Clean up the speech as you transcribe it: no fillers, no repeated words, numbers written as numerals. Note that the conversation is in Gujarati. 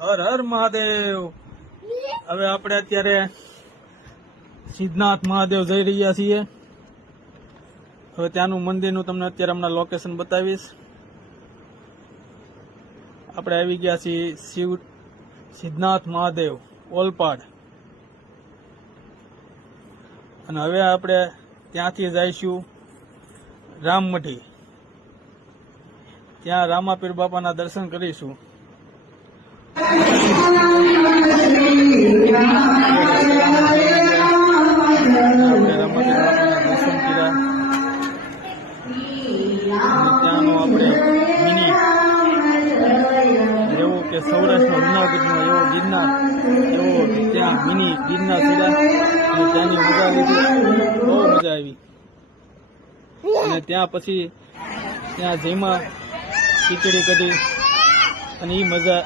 હર હર મહાદેવ। હવે આપણે અત્યારે સિદ્ધનાથ મહાદેવ જઈ રહ્યા છીએ। હવે ત્યાંનું મંદિરનું તમને અત્યારે હમણાં લોકેશન બતાવીશ। આપણે આવી ગયા છીએ સિદ્ધનાથ મહાદેવ ઓલપાડ, અને હવે આપણે ત્યાંથી જઈશું રામમઢી। ત્યાં રામાપીર બાપાના દર્શન કરીશું। ત્યાંનો આપણે મિની એવો કે સૌરાષ્ટ્રનો જુનાગઢનો એવો ગિરનાર, એવો ત્યાં મિની ગિરનાર ચડ્યા અને ત્યાંની મજા લીધી, બહુ મજા આવી। અને ત્યાં પછી ત્યાં જઈમાં ખીચડી કઢી અને એ મજા